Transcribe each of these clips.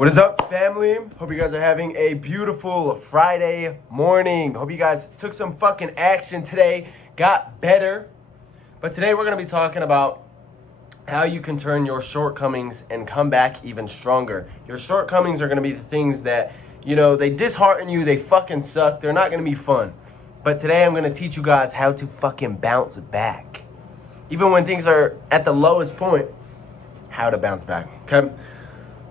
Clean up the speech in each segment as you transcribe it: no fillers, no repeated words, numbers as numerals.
What is up, family? Hope you guys are having a beautiful Friday morning. Hope you guys took some fucking action today, got better. But today we're going to be talking about how you can turn your shortcomings and come back even stronger. Your shortcomings are going to be the things that, they dishearten you, they fucking suck, they're not going to be fun. But today I'm going to teach you guys how to fucking bounce back. Even when things are at the lowest point, how to bounce back, okay?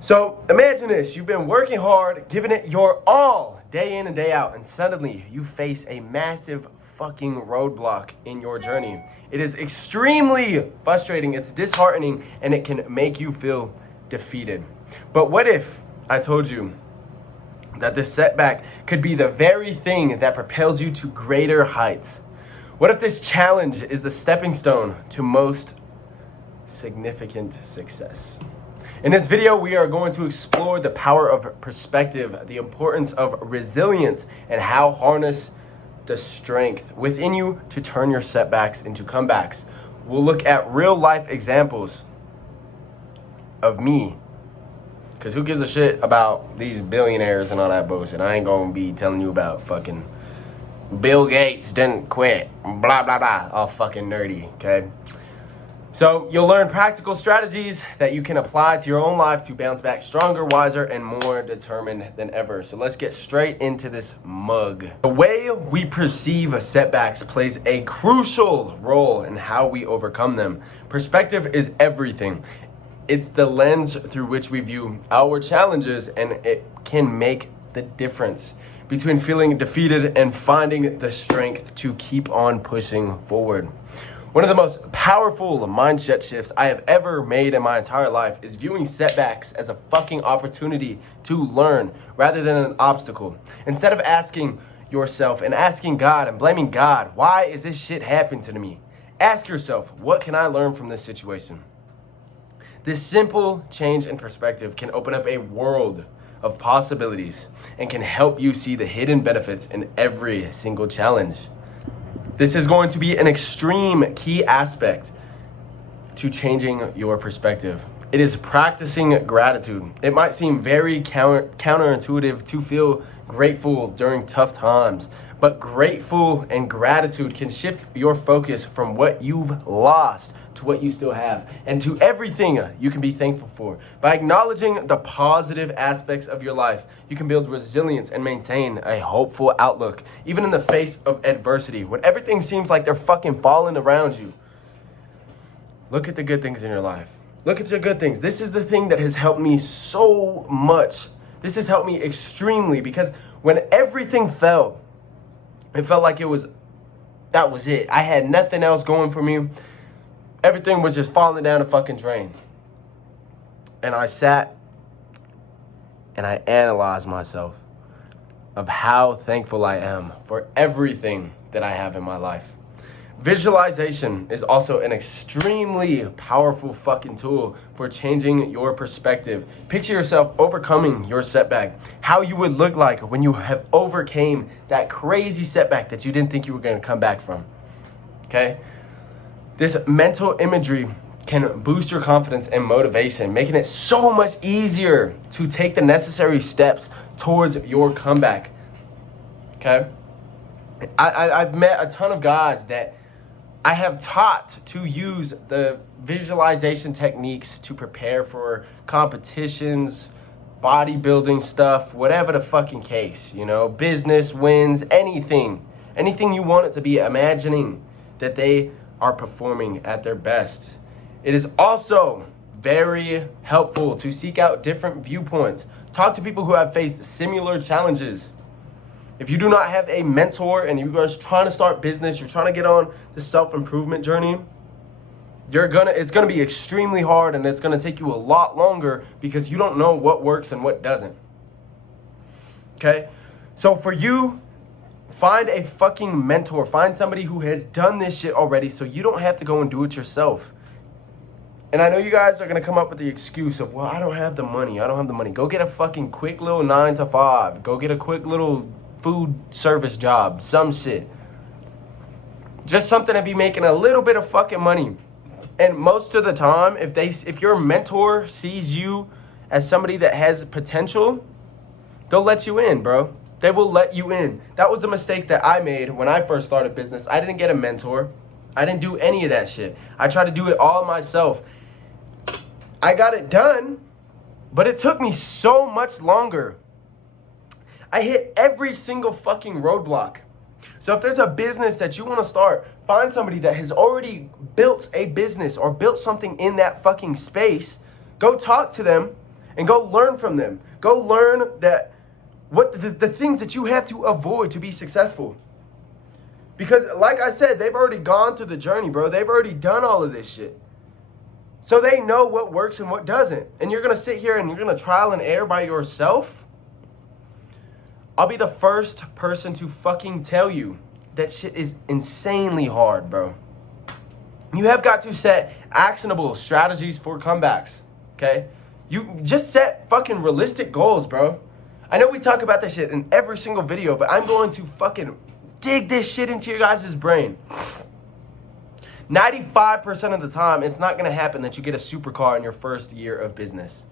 So imagine this, you've been working hard, giving it your all, day in and day out, and suddenly you face a massive fucking roadblock in your journey. It is extremely frustrating, it's disheartening, and it can make you feel defeated. But what if I told you that this setback could be the very thing that propels you to greater heights? What if this challenge is the stepping stone to most significant success? In this video, we are going to explore the power of perspective, the importance of resilience, and how harness the strength within you to turn your setbacks into comebacks. We'll look at real life examples of me, because who gives a shit about these billionaires and all that bullshit? I ain't gonna be telling you about fucking Bill Gates didn't quit, blah, blah, blah, all fucking nerdy, okay? So you'll learn practical strategies that you can apply to your own life to bounce back stronger, wiser, and more determined than ever. So let's get straight into this mug. The way we perceive setbacks plays a crucial role in how we overcome them. Perspective is everything. It's the lens through which we view our challenges, and it can make the difference between feeling defeated and finding the strength to keep on pushing forward. One of the most powerful mindset shifts I have ever made in my entire life is viewing setbacks as a fucking opportunity to learn rather than an obstacle. Instead of asking yourself and asking God and blaming God, why is this shit happening to me? Ask yourself, what can I learn from this situation? This simple change in perspective can open up a world of possibilities and can help you see the hidden benefits in every single challenge. This is going to be an extreme key aspect to changing your perspective. It is practicing gratitude. It might seem very counterintuitive to feel grateful during tough times, but grateful and gratitude can shift your focus from what you've lost to what you still have, and to everything you can be thankful for. By acknowledging the positive aspects of your life, you can build resilience and maintain a hopeful outlook, even in the face of adversity. When everything seems like they're fucking falling around you, look at the good things in your life. Look at your good things. This is the thing that has helped me so much. This has helped me extremely, because when everything fell, it felt like that was it. I had nothing else going for me. Everything was just falling down the fucking drain. And I sat and I analyzed myself of how thankful I am for everything that I have in my life. Visualization is also an extremely powerful fucking tool for changing your perspective. Picture yourself overcoming your setback, how you would look like when you have overcame that crazy setback that you didn't think you were going to come back from, okay? This mental imagery can boost your confidence and motivation, making it so much easier to take the necessary steps towards your comeback, okay? I've met a ton of guys that I have taught to use the visualization techniques to prepare for competitions, bodybuilding stuff, whatever the fucking case, business wins, anything you want it to be, imagining that they are performing at their best. It is also very helpful to seek out different viewpoints. Talk to people who have faced similar challenges. If you do not have a mentor and you guys trying to start business, you're trying to get on the self-improvement journey, it's gonna be extremely hard, and it's gonna take you a lot longer because you don't know what works and what doesn't. Okay? So for you, find a fucking mentor. Find somebody who has done this shit already so you don't have to go and do it yourself. And I know you guys are going to come up with the excuse of, well, I don't have the money. Go get a fucking quick little 9 to 5. Go get a quick little food service job. Some shit. Just something to be making a little bit of fucking money. And most of the time, if your mentor sees you as somebody that has potential, they'll let you in, bro. They will let you in. That was a mistake that I made when I first started business. I didn't get a mentor. I didn't do any of that shit. I tried to do it all myself. I got it done, but it took me so much longer. I hit every single fucking roadblock. So if there's a business that you want to start, find somebody that has already built a business or built something in that fucking space. Go talk to them and go learn from them. Go learn that what the things that you have to avoid to be successful. Because like I said, they've already gone through the journey, bro. They've already done all of this shit. So they know what works and what doesn't. And you're going to sit here and you're going to trial and error by yourself. I'll be the first person to fucking tell you that shit is insanely hard, bro. You have got to set actionable strategies for comebacks, okay? You just set fucking realistic goals, bro. I know we talk about this shit in every single video, but I'm going to fucking dig this shit into your guys' brain. 95% of the time, it's not going to happen that you get a supercar in your first year of business.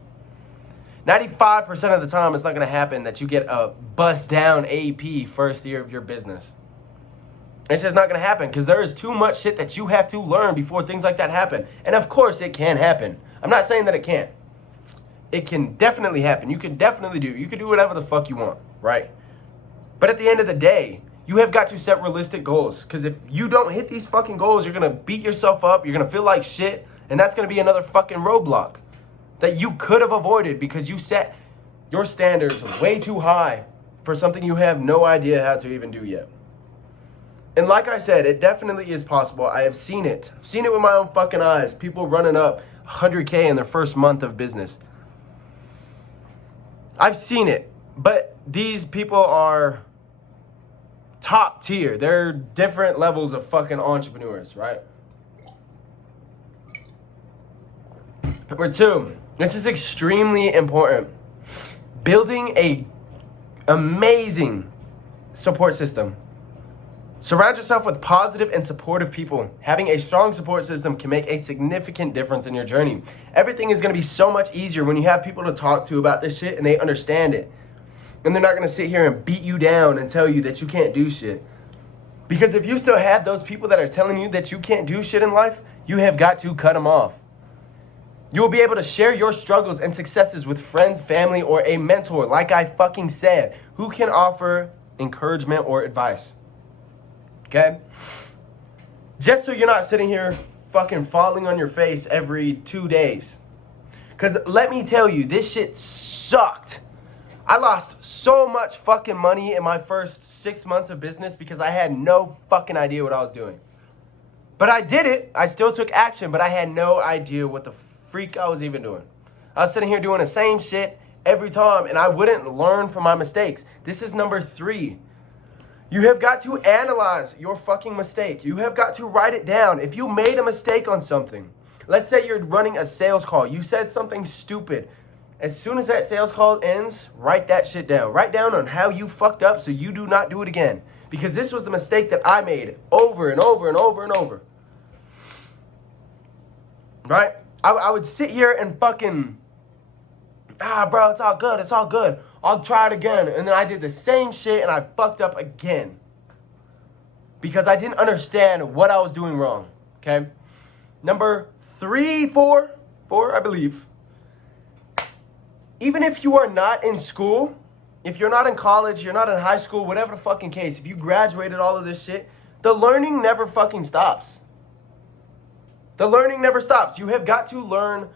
95% of the time, it's not going to happen that you get a bust down AP first year of your business. It's just not going to happen because there is too much shit that you have to learn before things like that happen. And of course, it can happen. I'm not saying that it can't. It can definitely happen. You can definitely do. You can do whatever the fuck you want, right? But at the end of the day, you have got to set realistic goals. Because if you don't hit these fucking goals, you're going to beat yourself up. You're going to feel like shit. And that's going to be another fucking roadblock that you could have avoided because you set your standards way too high for something you have no idea how to even do yet. And like I said, it definitely is possible. I have seen it. I've seen it with my own fucking eyes. People running up 100K in their first month of business. I've seen it. But these people are top tier. They're different levels of fucking entrepreneurs, right? Number 2, this is extremely important. Building a amazing support system. Surround yourself with positive and supportive people. Having a strong support system can make a significant difference in your journey. Everything is going to be so much easier when you have people to talk to about this shit and they understand it. And they're not going to sit here and beat you down and tell you that you can't do shit. Because if you still have those people that are telling you that you can't do shit in life, you have got to cut them off. You will be able to share your struggles and successes with friends, family, or a mentor, like I fucking said, who can offer encouragement or advice. Okay? Just so you're not sitting here fucking falling on your face every 2 days. Because let me tell you, this shit sucked. I lost so much fucking money in my first 6 months of business because I had no fucking idea what I was doing. But I did it. I still took action, but I had no idea what the freak I was even doing. I was sitting here doing the same shit every time, and I wouldn't learn from my mistakes. This is number 3. You have got to analyze your fucking mistake. You have got to write it down. If you made a mistake on something, let's say you're running a sales call. You said something stupid. As soon as that sales call ends, write that shit down. Write down on how you fucked up so you do not do it again. Because this was the mistake that I made over and over and over and over. Right? I would sit here and fucking, bro, it's all good. It's all good. I'll try it again. And then I did the same shit and I fucked up again. Because I didn't understand what I was doing wrong. Okay? Number 4, I believe. Even if you are not in school, if you're not in college, you're not in high school, whatever the fucking case, if you graduated all of this shit, the learning never fucking stops. The learning never stops. You have got to learn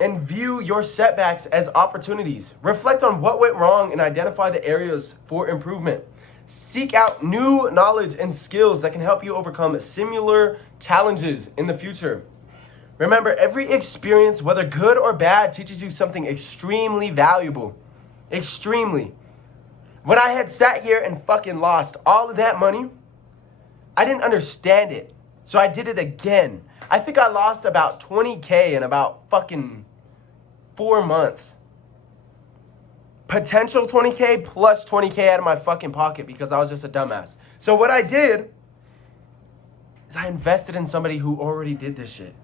and view your setbacks as opportunities. Reflect on what went wrong and identify the areas for improvement. Seek out new knowledge and skills that can help you overcome similar challenges in the future. Remember, every experience, whether good or bad, teaches you something extremely valuable. Extremely. When I had sat here and fucking lost all of that money, I didn't understand it. So I did it again. I think I lost about 20K in about fucking 4 months. Potential 20K plus 20K out of my fucking pocket because I was just a dumbass. So what I did is I invested in somebody who already did this shit.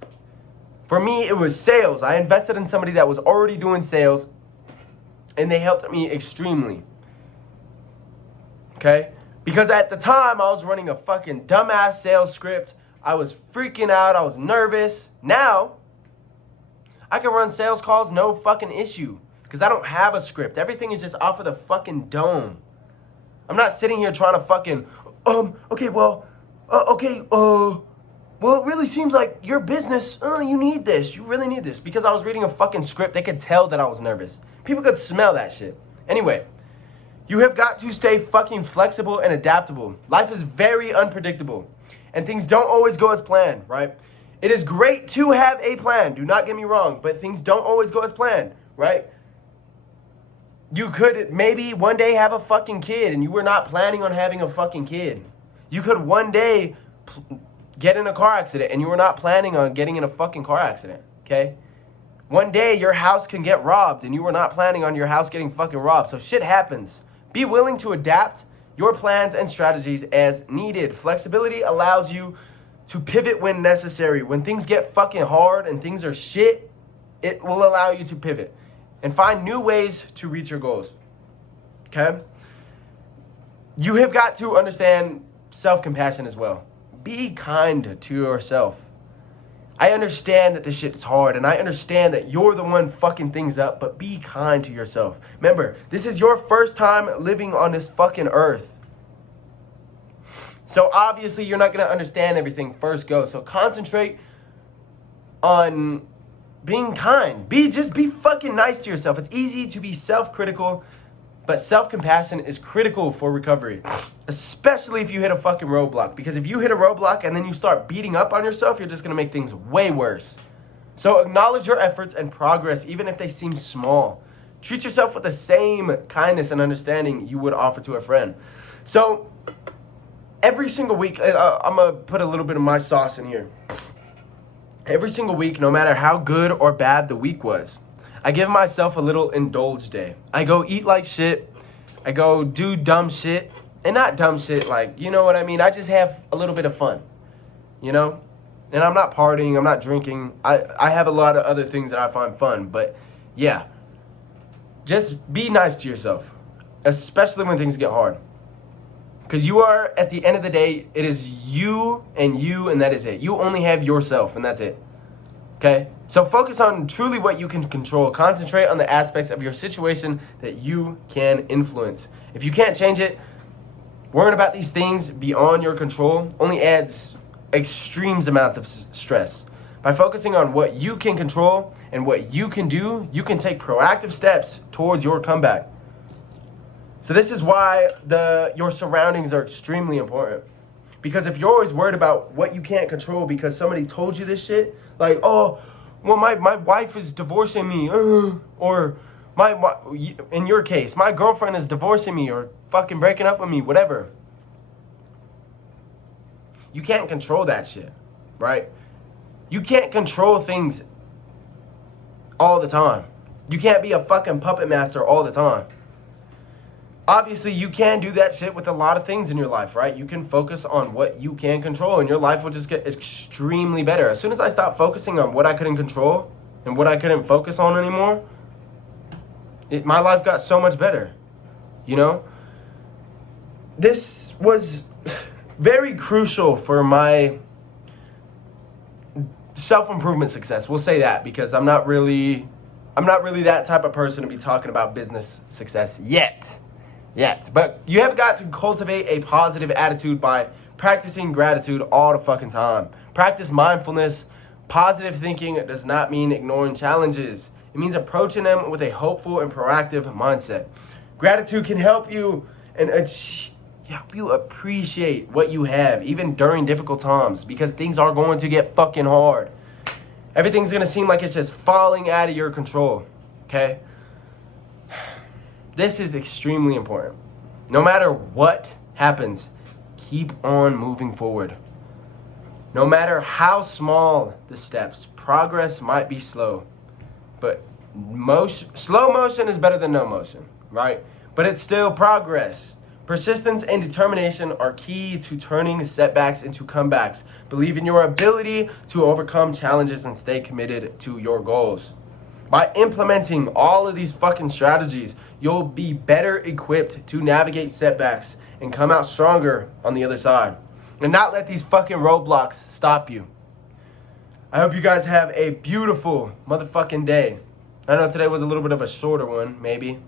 For me, it was sales. I invested in somebody that was already doing sales, and they helped me extremely. Okay? Because at the time, I was running a fucking dumbass sales script. I was freaking out. I was nervous. Now, I can run sales calls no fucking issue because I don't have a script. Everything is just off of the fucking dome. I'm not sitting here trying to fucking, well, it really seems like your business, you need this. You really need this. Because I was reading a fucking script, they could tell that I was nervous. People could smell that shit. Anyway, you have got to stay fucking flexible and adaptable. Life is very unpredictable. And things don't always go as planned, right? It is great to have a plan. Do not get me wrong. But things don't always go as planned, right? You could maybe one day have a fucking kid and you were not planning on having a fucking kid. You could one day get in a car accident and you were not planning on getting in a fucking car accident, okay? One day your house can get robbed and you were not planning on your house getting fucking robbed. So shit happens. Be willing to adapt your plans and strategies as needed. Flexibility allows you to pivot when necessary. When things get fucking hard and things are shit, it will allow you to pivot and find new ways to reach your goals, okay? You have got to understand self-compassion as well. Be kind to yourself. I understand that this shit is hard, and I understand that you're the one fucking things up, but be kind to yourself. Remember, this is your first time living on this fucking earth. So obviously you're not going to understand everything first go. So concentrate on being kind. Just be fucking nice to yourself. It's easy to be self-critical, but self-compassion is critical for recovery, especially if you hit a fucking roadblock. Because if you hit a roadblock and then you start beating up on yourself, you're just going to make things way worse. So acknowledge your efforts and progress, even if they seem small. Treat yourself with the same kindness and understanding you would offer to a friend. So every single week, I'm going to put a little bit of my sauce in here. Every single week, no matter how good or bad the week was, I give myself a little indulge day. I go eat like shit. I go do dumb shit. And not dumb shit, like, you know what I mean? I just have a little bit of fun, you know? And I'm not partying. I'm not drinking. I have a lot of other things that I find fun. But, yeah. Just be nice to yourself, especially when things get hard. Because you are, at the end of the day, it is you, and that is it. You only have yourself, and that's it. Okay? So focus on truly what you can control. Concentrate on the aspects of your situation that you can influence. If you can't change it, worrying about these things beyond your control only adds extreme amounts of stress. By focusing on what you can control and what you can do, you can take proactive steps towards your comeback. So this is why your surroundings are extremely important. Because if you're always worried about what you can't control because somebody told you this shit, like, oh, well, my wife is divorcing me, or in your case, my girlfriend is divorcing me or fucking breaking up with me, whatever. You can't control that shit, right? You can't control things all the time. You can't be a fucking puppet master all the time. Obviously, you can do that shit with a lot of things in your life, right? You can focus on what you can control, and your life will just get extremely better. As soon as I stopped focusing on what I couldn't control and what I couldn't focus on anymore, my life got so much better, you know? This was very crucial for my self-improvement success. We'll say that because I'm not really that type of person to be talking about business success yet. But you have got to cultivate a positive attitude by practicing gratitude all the fucking time. Practice mindfulness. Positive thinking does not mean ignoring challenges. It means approaching them with a hopeful and proactive mindset. Gratitude can help you appreciate what you have, even during difficult times, because things are going to get fucking hard. Everything's going to seem like it's just falling out of your control, okay? This is extremely important. No matter what happens, keep on moving forward. No matter how small the steps, progress might be slow, but slow motion is better than no motion, right? But it's still progress. Persistence and determination are key to turning setbacks into comebacks. Believe in your ability to overcome challenges and stay committed to your goals. By implementing all of these fucking strategies, you'll be better equipped to navigate setbacks and come out stronger on the other side. And not let these fucking roadblocks stop you. I hope you guys have a beautiful motherfucking day. I know today was a little bit of a shorter one, maybe.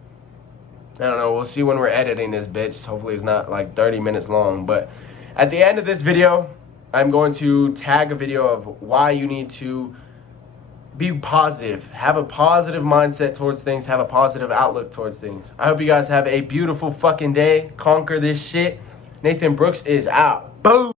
I don't know, we'll see when we're editing this bitch. Hopefully it's not like 30 minutes long. But at the end of this video, I'm going to tag a video of why you need to be positive. Have a positive mindset towards things. Have a positive outlook towards things. I hope you guys have a beautiful fucking day. Conquer this shit. Nathan Brooks is out. Boom.